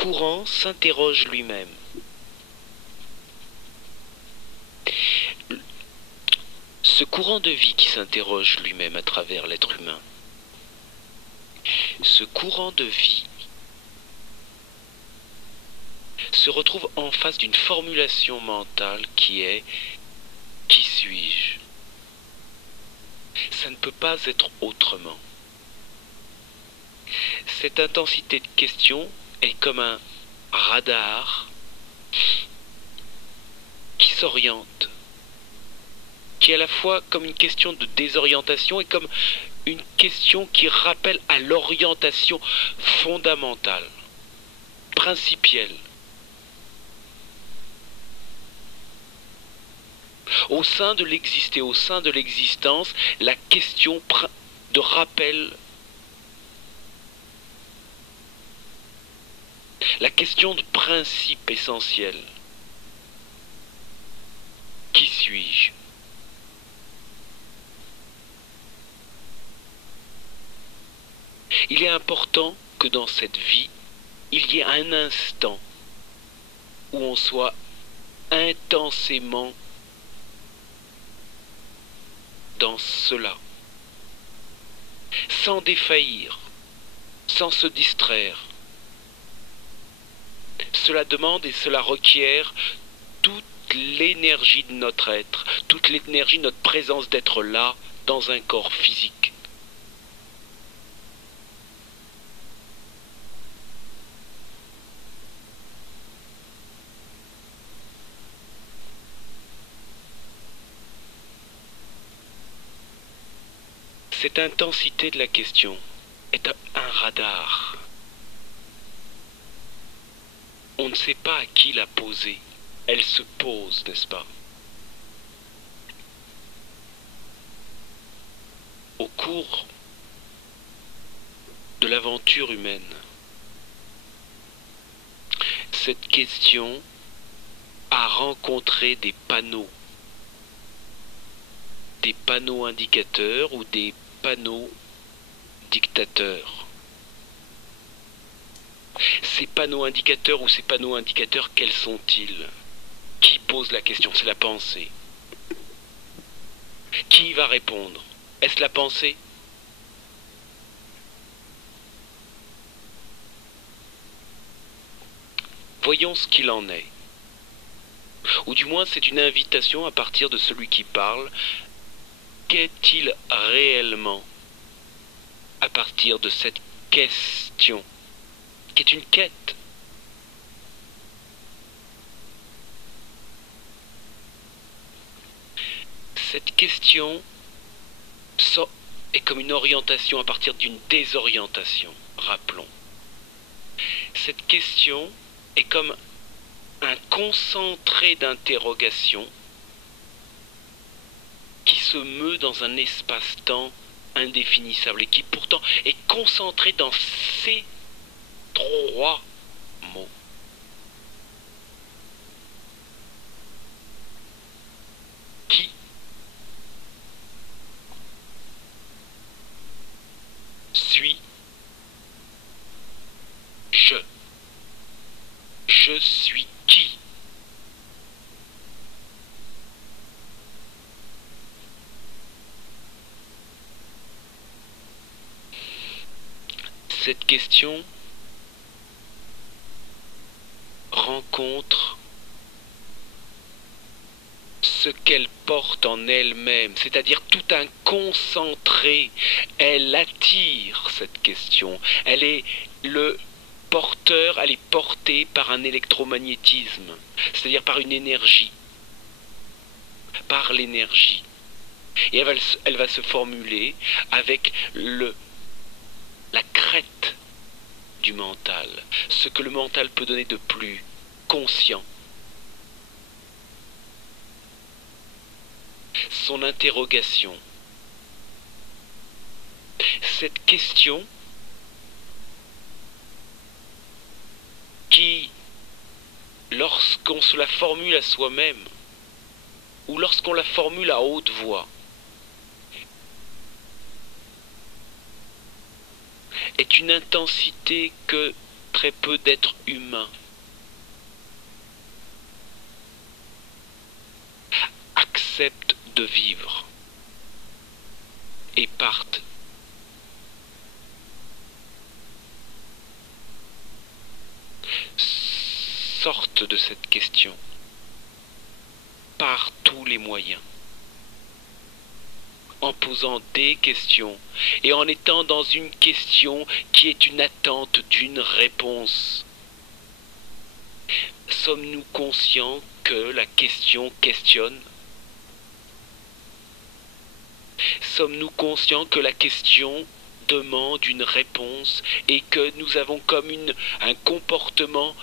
courant s'interroge lui-même. Ce courant de vie qui s'interroge lui-même à travers l'être humain, ce courant de vie se retrouve en face d'une formulation mentale qui est « Qui suis-je » Ça ne peut pas être autrement. Cette intensité de question est comme un radar qui s'oriente, qui est à la fois comme une question de désorientation et comme une question qui rappelle à l'orientation fondamentale, principielle. Au sein de l'existé, au sein de l'existence, la question de rappel, la question de principe essentiel. Qui suis-je ? Il est important que dans cette vie, il y ait un instant où on soit intensément dans cela, sans défaillir, sans se distraire. Cela demande et cela requiert toute l'énergie de notre être, toute l'énergie de notre présence d'être là, dans un corps physique. Cette intensité de la question est un radar. On ne sait pas à qui la poser. Elle se pose, n'est-ce pas? Au cours de l'aventure humaine, cette question a rencontré des panneaux indicateurs ou des panneaux dictateurs. Ces panneaux indicateurs ou ces panneaux indicateurs, quels sont-ils? Qui pose la question? C'est la pensée. Qui va répondre? Est-ce la pensée? Voyons ce qu'il en est. Ou du moins c'est une invitation à partir de celui qui parle. Qu'est-il réellement à partir de cette question, qui est une quête? Cette question est comme une orientation à partir d'une désorientation, rappelons. Cette question est comme un concentré d'interrogation qui se meut dans un espace-temps indéfinissable et qui pourtant est concentré dans ces trois mots. Qui suis-je? Je suis qui? Cette question rencontre ce qu'elle porte en elle-même, c'est-à-dire tout un concentré. Elle attire cette question. Elle est le porteur, elle est portée par un électromagnétisme, c'est-à-dire par une énergie, par l'énergie. Et elle va se formuler avec la crête du mental, ce que le mental peut donner de plus conscient. Son interrogation. Cette question qui, lorsqu'on se la formule à soi-même, ou lorsqu'on la formule à haute voix, est une intensité que très peu d'êtres humains acceptent de vivre et partent. Sortent de cette question par tous les moyens, en posant des questions et en étant dans une question qui est une attente d'une réponse. Sommes-nous conscients que la question questionne? Sommes-nous conscients que la question demande une réponse et que nous avons comme un comportement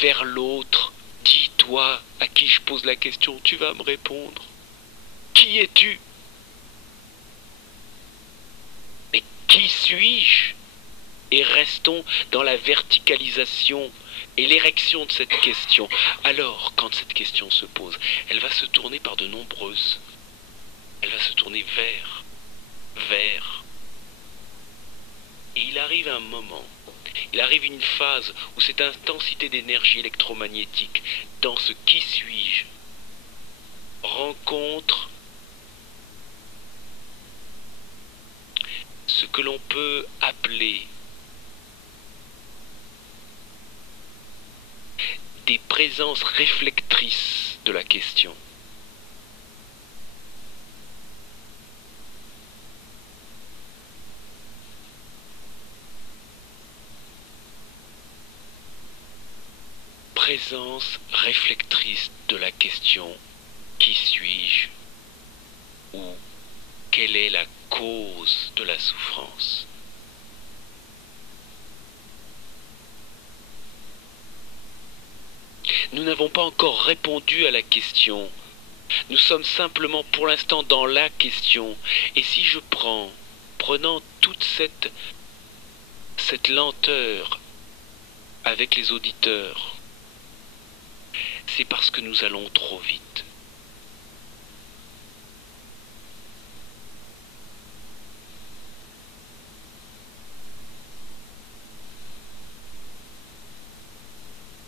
vers l'autre? Dis-toi à qui je pose la question, tu vas me répondre. Qui es-tu? Mais qui suis-je? Et restons dans la verticalisation et l'érection de cette question. Alors, quand cette question se pose, elle va se tourner par de nombreuses. Elle va se tourner vers. Et il arrive un moment, il arrive une phase où cette intensité d'énergie électromagnétique dans ce qui suis-je rencontre ce que l'on peut appeler des présences réflectrices de la question. Présence réflectrice de la question qui suis-je ou quelle est la cause de la souffrance? Nous n'avons pas encore répondu à la question. Nous sommes simplement pour l'instant dans la question. Et si je prenant toute cette lenteur avec les auditeurs, c'est parce que nous allons trop vite.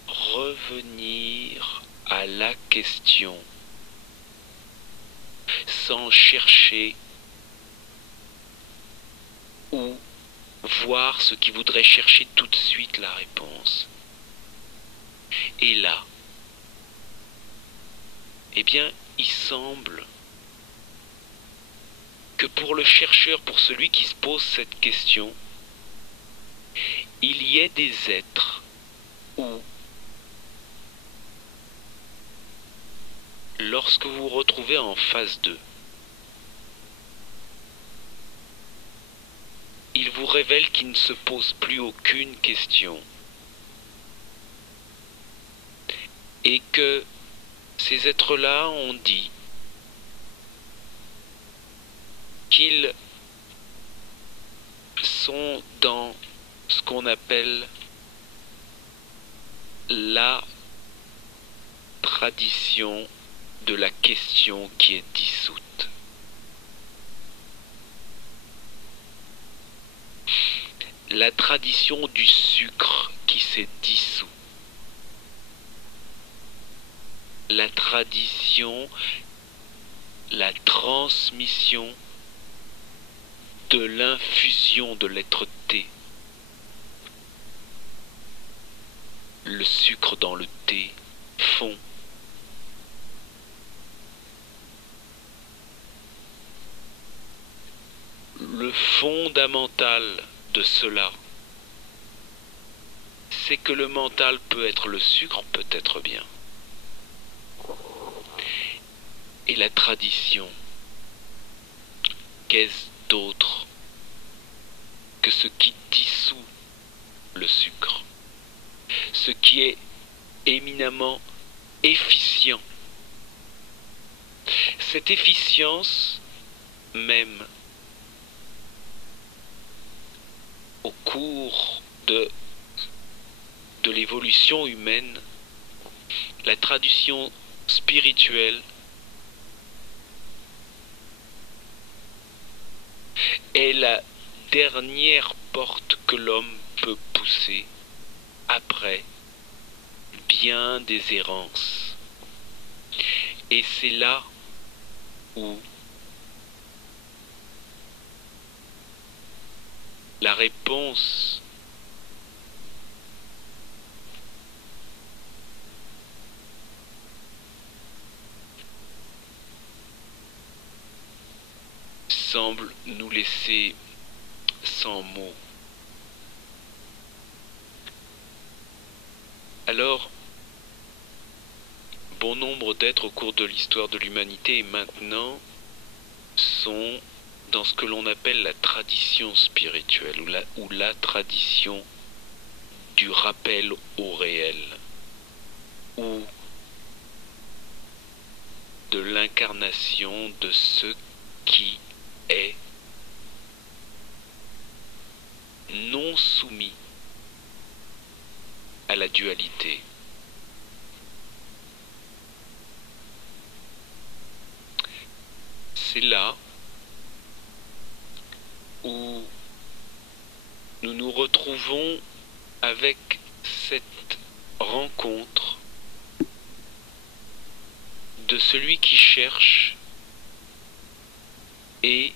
Revenir à la question sans chercher ou voir ce qui voudrait chercher tout de suite la réponse. Et là, eh bien, il semble que pour le chercheur, pour celui qui se pose cette question, il y ait des êtres où, lorsque vous vous retrouvez en phase 2, il vous révèle qu'il ne se pose plus aucune question et que ces êtres-là ont dit qu'ils sont dans ce qu'on appelle la tradition de la question qui est dissoute. La tradition du sucre qui s'est dissous. La tradition, la transmission de l'infusion de l'être thé. Le sucre dans le thé fond. Le fondamental de cela, c'est que le mental peut être le sucre, peut-être bien. Et la tradition, qu'est-ce d'autre que ce qui dissout le sucre, ce qui est éminemment efficient. Cette efficience même, au cours de l'évolution humaine, la tradition spirituelle est la dernière porte que l'homme peut pousser après bien des errances. Et c'est là où la réponse semble nous laisser sans mots. Alors, bon nombre d'êtres au cours de l'histoire de l'humanité et maintenant sont dans ce que l'on appelle la tradition spirituelle ou la tradition du rappel au réel ou de l'incarnation de ce qui est non soumis à la dualité. C'est là où nous nous retrouvons avec cette rencontre de celui qui cherche et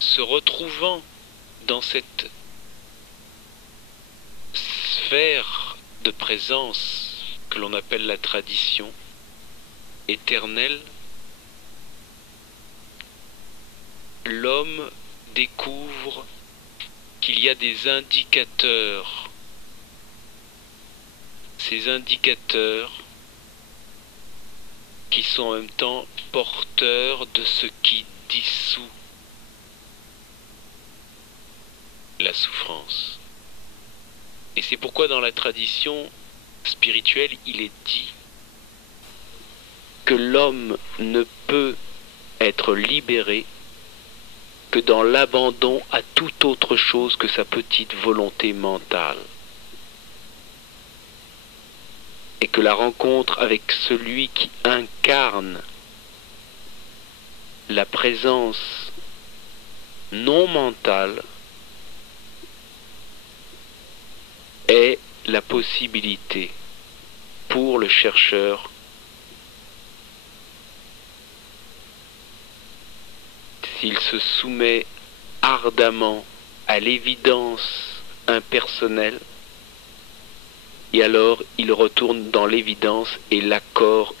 se retrouvant dans cette sphère de présence que l'on appelle la tradition éternelle, l'homme découvre qu'il y a des indicateurs. Ces indicateurs qui sont en même temps porteurs de ce qui dissout la souffrance. Et c'est pourquoi dans la tradition spirituelle, il est dit que l'homme ne peut être libéré que dans l'abandon à toute autre chose que sa petite volonté mentale. Et que la rencontre avec celui qui incarne la présence non mentale est la possibilité pour le chercheur s'il se soumet ardemment à l'évidence impersonnelle, et alors il retourne dans l'évidence et l'accord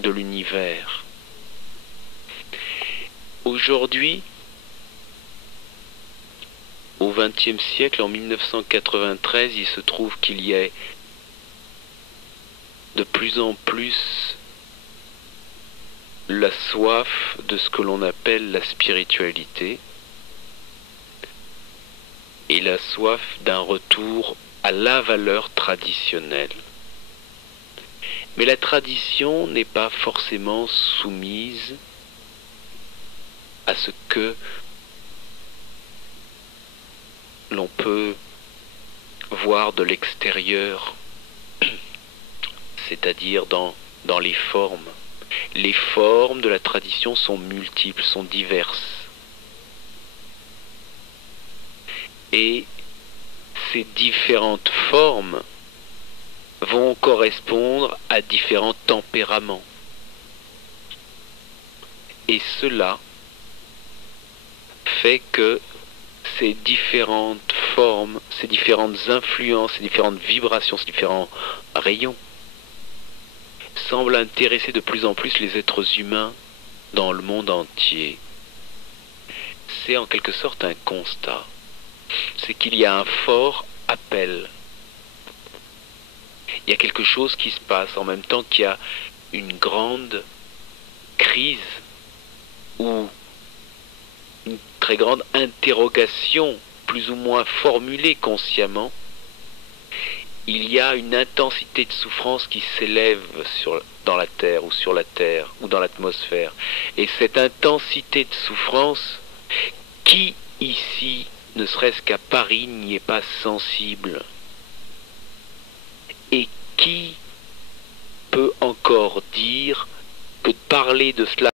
de l'univers. Aujourd'hui, au XXe siècle, en 1993, il se trouve qu'il y ait de plus en plus la soif de ce que l'on appelle la spiritualité et la soif d'un retour à la valeur traditionnelle. Mais la tradition n'est pas forcément soumise à ce que l'on peut voir de l'extérieur, c'est-à-dire dans les formes. Les formes de la tradition sont multiples, sont diverses. Et ces différentes formes vont correspondre à différents tempéraments. Et cela fait que ces différentes formes, ces différentes influences, ces différentes vibrations, ces différents rayons semblent intéresser de plus en plus les êtres humains dans le monde entier. C'est en quelque sorte un constat. C'est qu'il y a un fort appel. Il y a quelque chose qui se passe en même temps qu'il y a une grande crise ou une très grande interrogation, plus ou moins formulée consciemment. Il y a une intensité de souffrance qui s'élève dans la terre ou sur la terre ou dans l'atmosphère. Et cette intensité de souffrance, qui ici, ne serait-ce qu'à Paris, n'y est pas sensible? Et qui peut encore dire que de parler de cela